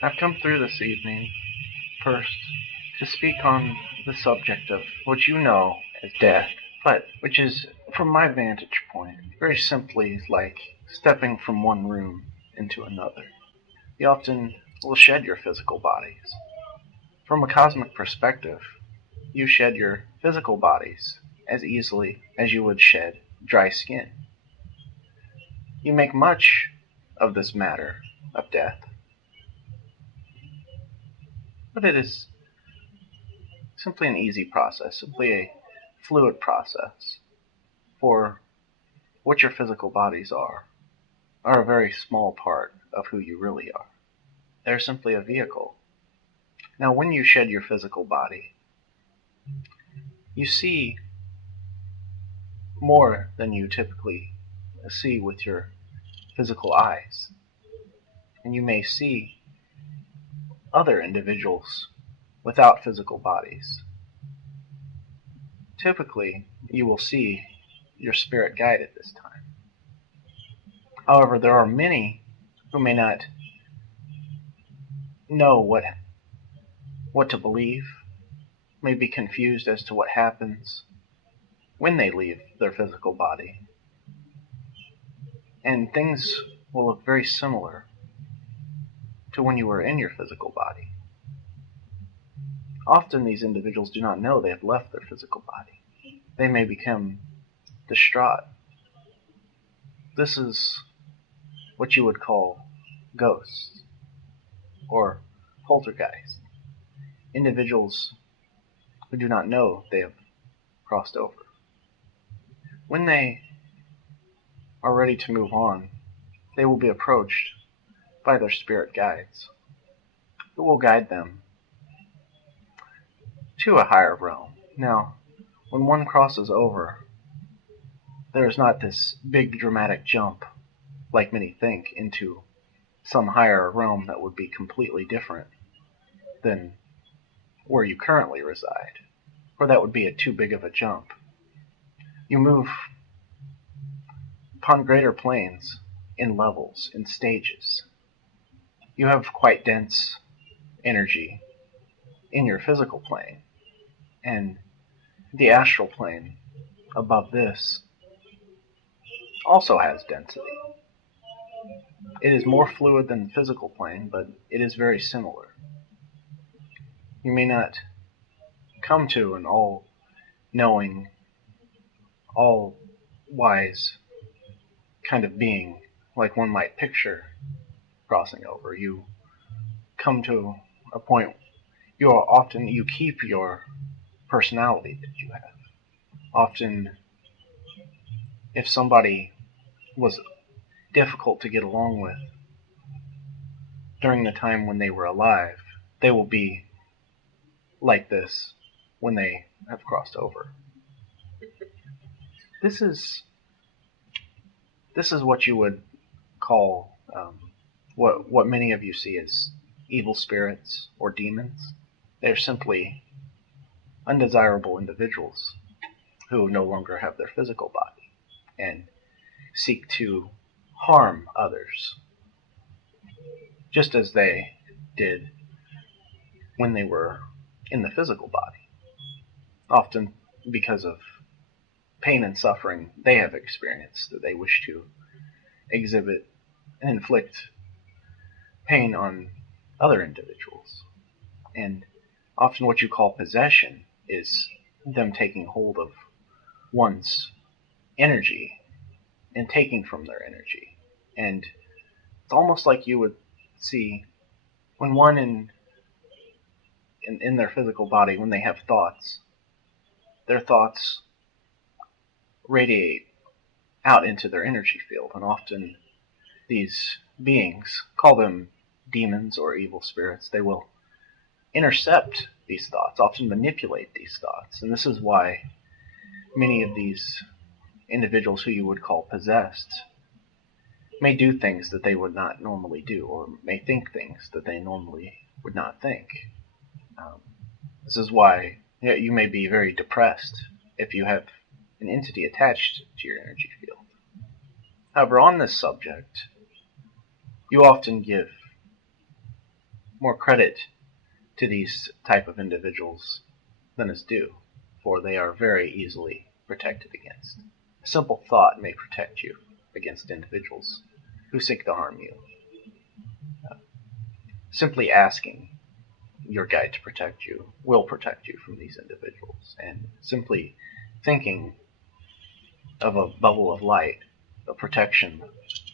I've come through this evening, first, to speak on the subject of what you know as death, but which is, from my vantage point, very simply is like stepping from one room into another. You often will shed your physical bodies. From a cosmic perspective, you shed your physical bodies as easily as you would shed dry skin. You make much of this matter of death, but it is simply an easy process, simply a fluid process, for what your physical bodies are a very small part of who you really are. They're simply a vehicle. Now, when you shed your physical body, you see more than you typically see with your physical eyes. And you may see other individuals without physical bodies. Typically, you will see your spirit guide at this time. However, there are many who may not know what to believe, may be confused as to what happens when they leave their physical body. And things will look very similar to when you were in your physical body. Often these individuals do not know they have left their physical body. They may become distraught. This is what you would call ghosts or poltergeists, individuals who do not know they have crossed over. When they are ready to move on, they will be approached by their spirit guides, who will guide them to a higher realm. Now, when one crosses over, there is not this big dramatic jump, like many think, into some higher realm that would be completely different than where you currently reside, or that would be too big of a jump. You move upon greater planes in levels, in stages. You have quite dense energy in your physical plane, and the astral plane above this also has density. It is more fluid than the physical plane, but it is very similar. You may not come to an all-knowing, all-wise kind of being like one might picture crossing over. You come to a point you keep your personality that you have. Often, if somebody was difficult to get along with during the time when they were alive, they will be like this when they have crossed over. This is what you would call what many of you see as evil spirits or demons. They're simply undesirable individuals who no longer have their physical body and seek to harm others, just as they did when they were in the physical body, often because of pain and suffering they have experienced that they wish to exhibit and inflict pain on other individuals. And often what you call possession is them taking hold of one's energy and taking from their energy. And it's almost like you would see when one in their physical body, when they have thoughts, their thoughts radiate out into their energy field. And often these beings, call them demons or evil spirits, they will intercept these thoughts, often manipulate these thoughts. And this is why many of these individuals who you would call possessed may do things that they would not normally do, or may think things that they normally would not think. This is why you may be very depressed if you have an entity attached to your energy field. However, on this subject, you often give more credit to these type of individuals than is due, for they are very easily protected against. A simple thought may protect you against individuals who seek to harm you. Simply asking your guide to protect you will protect you from these individuals, and simply thinking of a bubble of light, a protection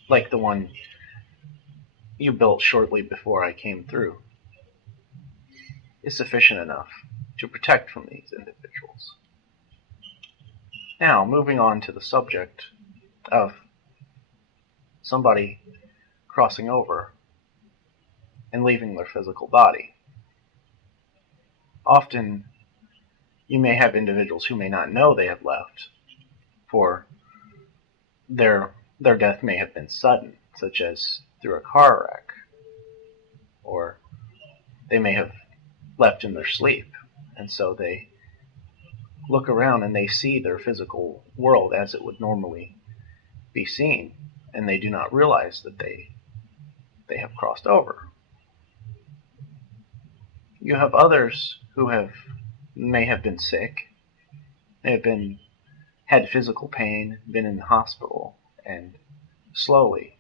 like the one you built shortly before I came through, is sufficient enough to protect from these individuals. Now, moving on to the subject of somebody crossing over and leaving their physical body. Often, you may have individuals who may not know they have left, for their death may have been sudden, such as through a car wreck, or they may have left in their sleep, and so they look around and they see their physical world as it would normally be seen, and they do not realize that they have crossed over. You have others who may have been sick, they have had physical pain, been in the hospital, and slowly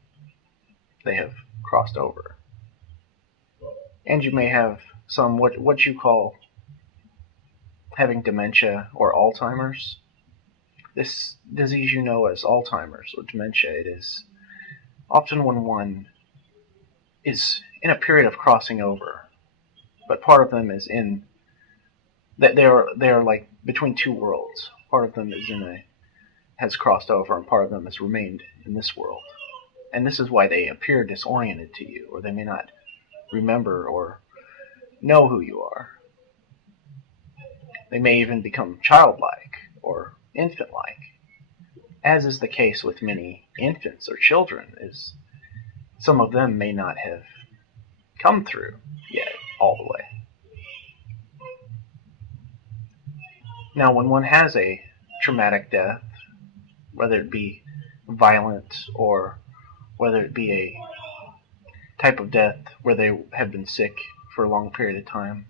they have crossed over. And you may have some what you call having dementia or Alzheimer's. This disease you know as Alzheimer's or dementia, it is often when one is in a period of crossing over, but part of them is in that they are like between two worlds. Part of them has crossed over, and part of them has remained in this world. And this is why they appear disoriented to you, or they may not remember or know who you are. They may even become childlike or infant-like, as is the case with many infants or children, is some of them may not have come through yet all the way. Now, when one has a traumatic death, whether it be violent or whether it be a type of death where they have been sick for a long period of time,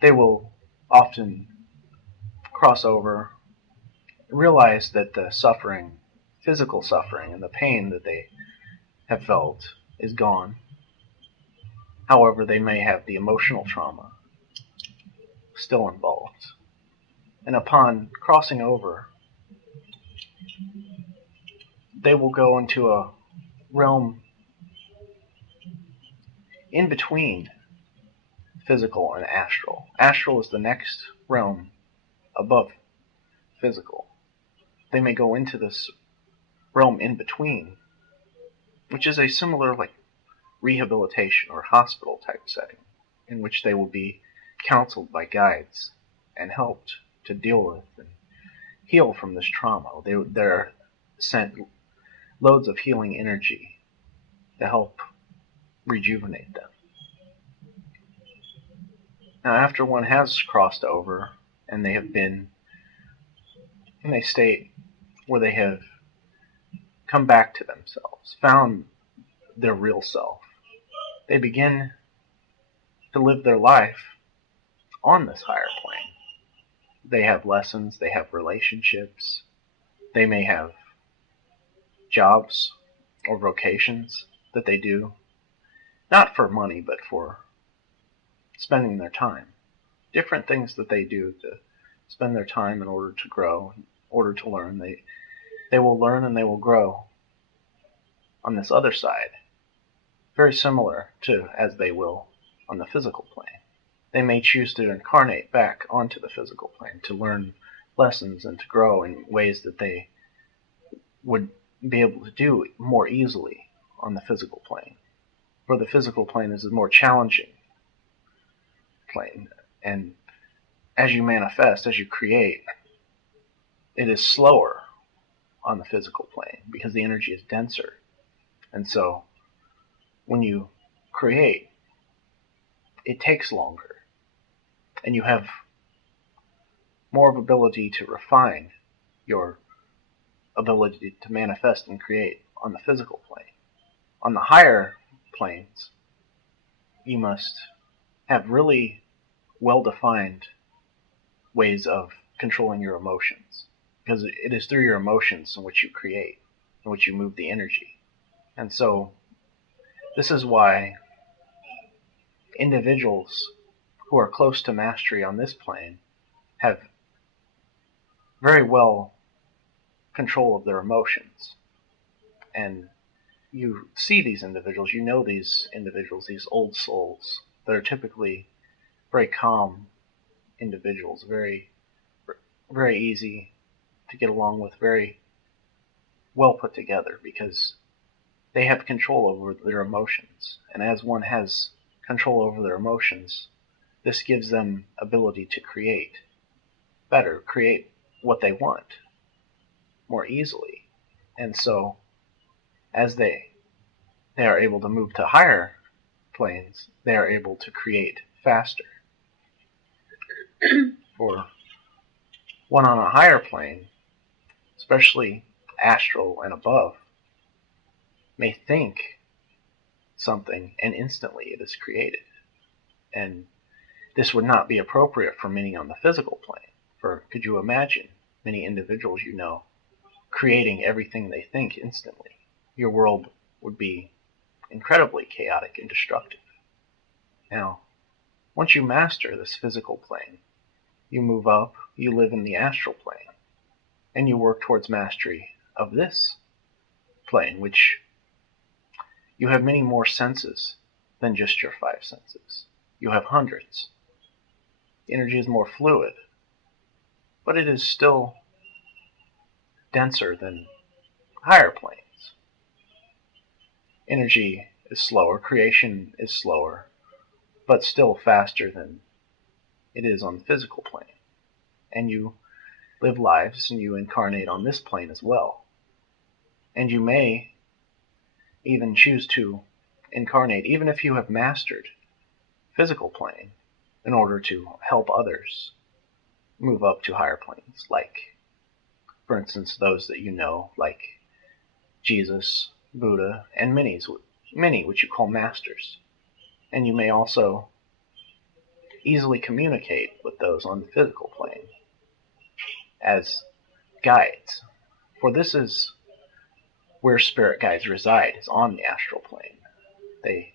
they will often cross over, realize that the suffering, physical suffering, and the pain that they have felt is gone. However, they may have the emotional trauma still involved. And upon crossing over, they will go into a realm in between physical and astral. Astral is the next realm above physical. They may go into this realm in between, which is a similar rehabilitation or hospital type setting, in which they will be counseled by guides and helped to deal with and heal from this trauma. They're sent loads of healing energy to help rejuvenate them. Now, after one has crossed over and they have been in a state where they have come back to themselves, found their real self, they begin to live their life on this higher plane. They have lessons, they have relationships, they may have jobs or vocations that they do, not for money, but for spending their time. Different things that they do to spend their time in order to grow, in order to learn. They will learn and they will grow on this other side, very similar to as they will on the physical plane. They may choose to incarnate back onto the physical plane to learn lessons and to grow in ways that they would be able to do more easily on the physical plane. For the physical plane is a more challenging plane, and as you manifest, as you create, it is slower on the physical plane because the energy is denser. And so when you create, it takes longer, and you have more of ability to refine your ability to manifest and create on the physical plane. On the higher planes, you must have really well-defined ways of controlling your emotions, because it is through your emotions in which you create, in which you move the energy. And so this is why individuals who are close to mastery on this plane have very well control of their emotions. And you see these individuals, you know these individuals, these old souls that are typically very calm individuals, very, very easy to get along with, very well put together, because they have control over their emotions. And as one has control over their emotions, this gives them ability to create better, create what they want more easily. And so as they are able to move to higher planes, they are able to create faster. For one on a higher plane, especially astral and above, may think something and instantly it is created. And this would not be appropriate for many on the physical plane. For could you imagine many individuals you know creating everything they think instantly? Your world would be incredibly chaotic and destructive. Now, once you master this physical plane, you move up, you live in the astral plane, and you work towards mastery of this plane, which you have many more senses than just your 5 senses. You have hundreds. The energy is more fluid, but it is still denser than higher planes. Energy is slower, creation is slower, but still faster than it is on the physical plane. And you live lives and you incarnate on this plane as well. And you may even choose to incarnate, even if you have mastered physical plane, in order to help others move up to higher planes, like, for instance, those that you know, like Jesus, Buddha, and many which you call masters. And you may also easily communicate with those on the physical plane as guides. For this is where spirit guides reside, is on the astral plane. They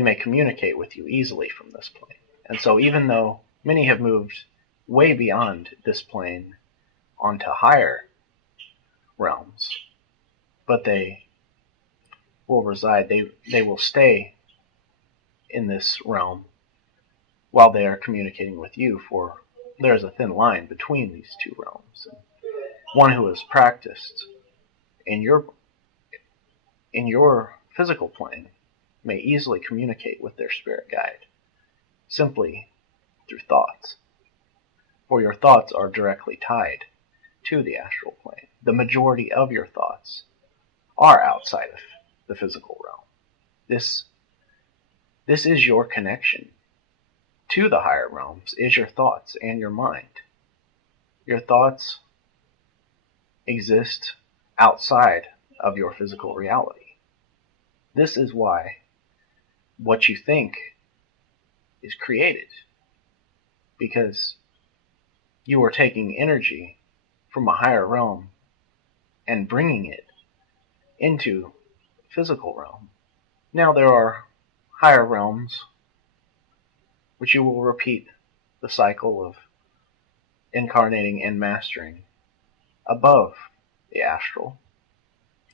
may communicate with you easily from this plane. And so even though many have moved way beyond this plane onto higher realms, but they will reside, they will stay in this realm while they are communicating with you, for there is a thin line between these two realms. And one who has practiced in your physical plane may easily communicate with their spirit guide simply through thoughts, for your thoughts are directly tied to the astral plane. The majority of your thoughts are outside of the physical realm. This is your connection to the higher realms, is your thoughts and your mind. Your thoughts exist outside of your physical reality. This is why what you think is created, because you are taking energy from a higher realm and bringing it into the physical realm. Now there are higher realms which you will repeat the cycle of incarnating and mastering above the astral.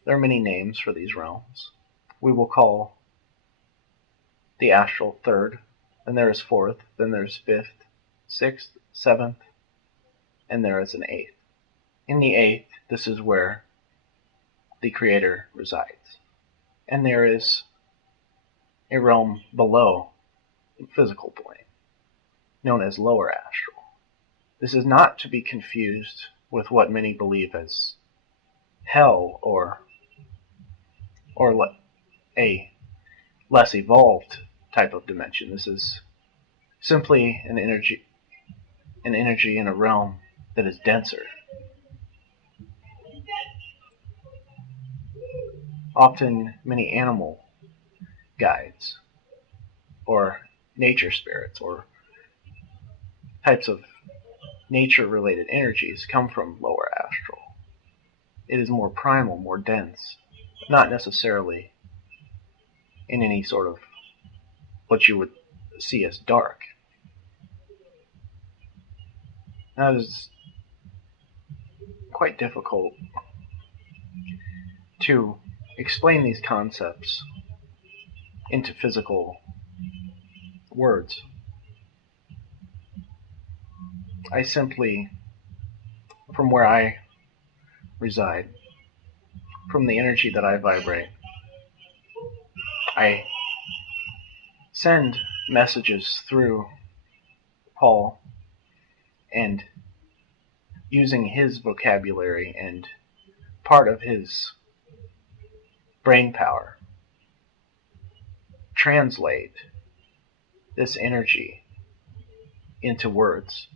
There are many names for these realms. We will call the astral third, then there is fourth, then there is fifth, sixth, seventh, and there is an eighth. In the eighth, this is where the Creator resides. And there is a realm below the physical plane, known as lower astral. This is not to be confused with what many believe as hell or a less evolved type of dimension. This is simply an energy in a realm that is denser. Often many animal guides or nature spirits, or types of nature-related energies come from lower astral. It is more primal, more dense, not necessarily in any sort of what you would see as dark. Now, it is quite difficult to explain these concepts into physical words. I simply, from where I reside, from the energy that I vibrate, I send messages through Paul, and using his vocabulary and part of his brain power, translate this energy into words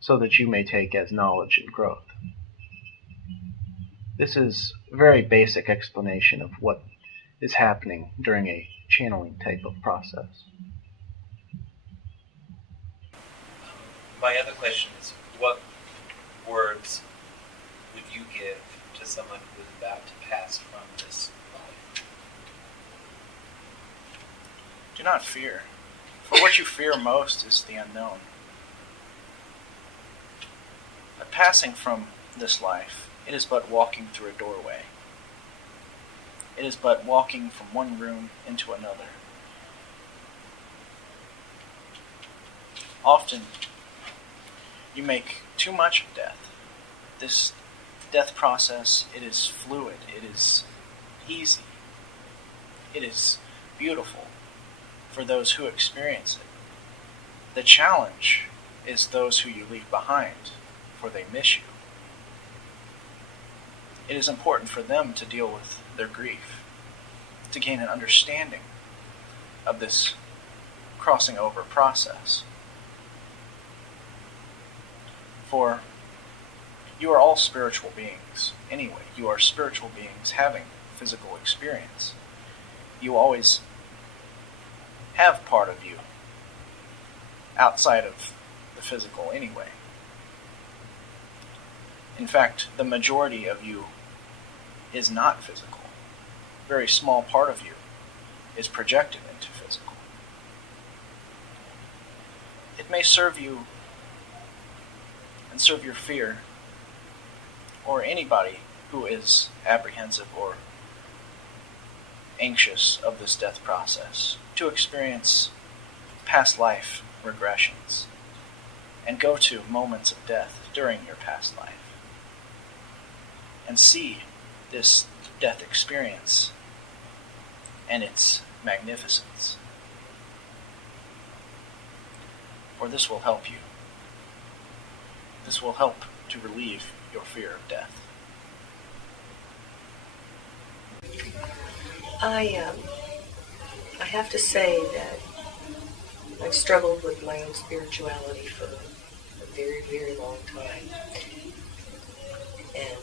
so that you may take as knowledge and growth. This is a very basic explanation of what is happening during a channeling type of process. My other question is, what words would you give to someone who is about to pass from this life? Do not fear, for what you fear most is the unknown. But passing from this life, it is but walking through a doorway. It is but walking from one room into another. Often, you make too much of death. This death process, it is fluid, it is easy, it is beautiful for those who experience it. The challenge is those who you leave behind, for they miss you. It is important for them to deal with their grief, to gain an understanding of this crossing over process. For you are all spiritual beings. Anyway, you are spiritual beings having physical experience. You always have part of you outside of the physical anyway. In fact, the majority of you is not physical. A very small part of you is projected into physical. It may serve you and serve your fear, or anybody who is apprehensive or anxious of this death process, to experience past life regressions and go to moments of death during your past life and see this death experience and its magnificence. For this will help you. This will help to relieve your fear of death. I have to say that I've struggled with my own spirituality for a very, very long time. And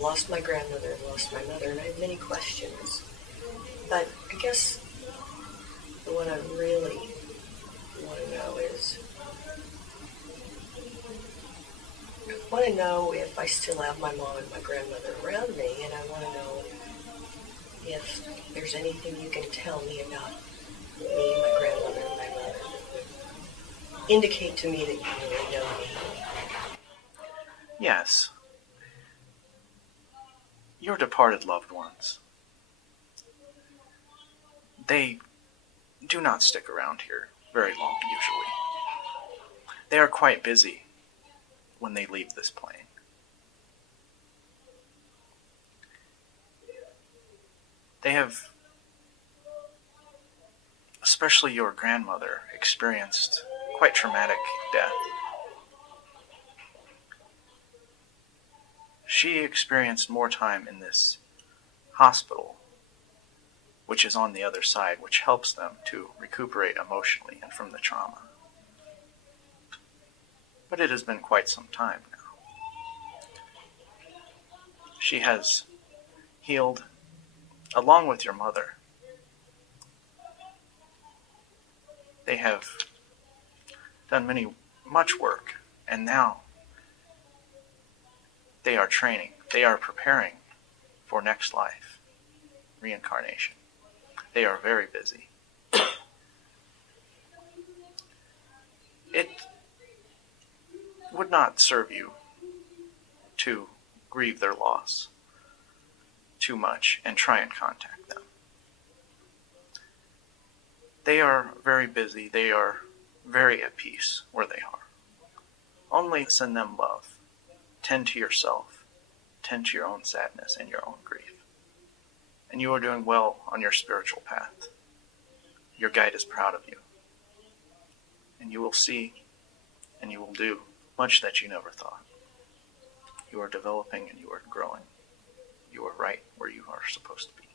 lost my grandmother and lost my mother, and I have many questions. But I guess the one I really want to know is, I want to know if I still have my mom and my grandmother around me, and I want to know if there's anything you can tell me about me, my grandmother, and my mother that would indicate to me that you really know me. Yes. Your departed loved ones. They do not stick around here very long, usually. They are quite busy when they leave this plane. They have, especially your grandmother, experienced quite traumatic death. She experienced more time in this hospital, which is on the other side, which helps them to recuperate emotionally and from the trauma. But it has been quite some time now. She has healed, along with your mother, They have done much work, and now they are training. They are preparing for next life, reincarnation. They are very busy. It would not serve you to grieve their loss too much and try and contact them. They are very busy. They are very at peace where they are. Only send them love. Tend to yourself. Tend to your own sadness and your own grief. And you are doing well on your spiritual path. Your guide is proud of you. And you will see and you will do much that you never thought. You are developing and you are growing. You are right where you are supposed to be.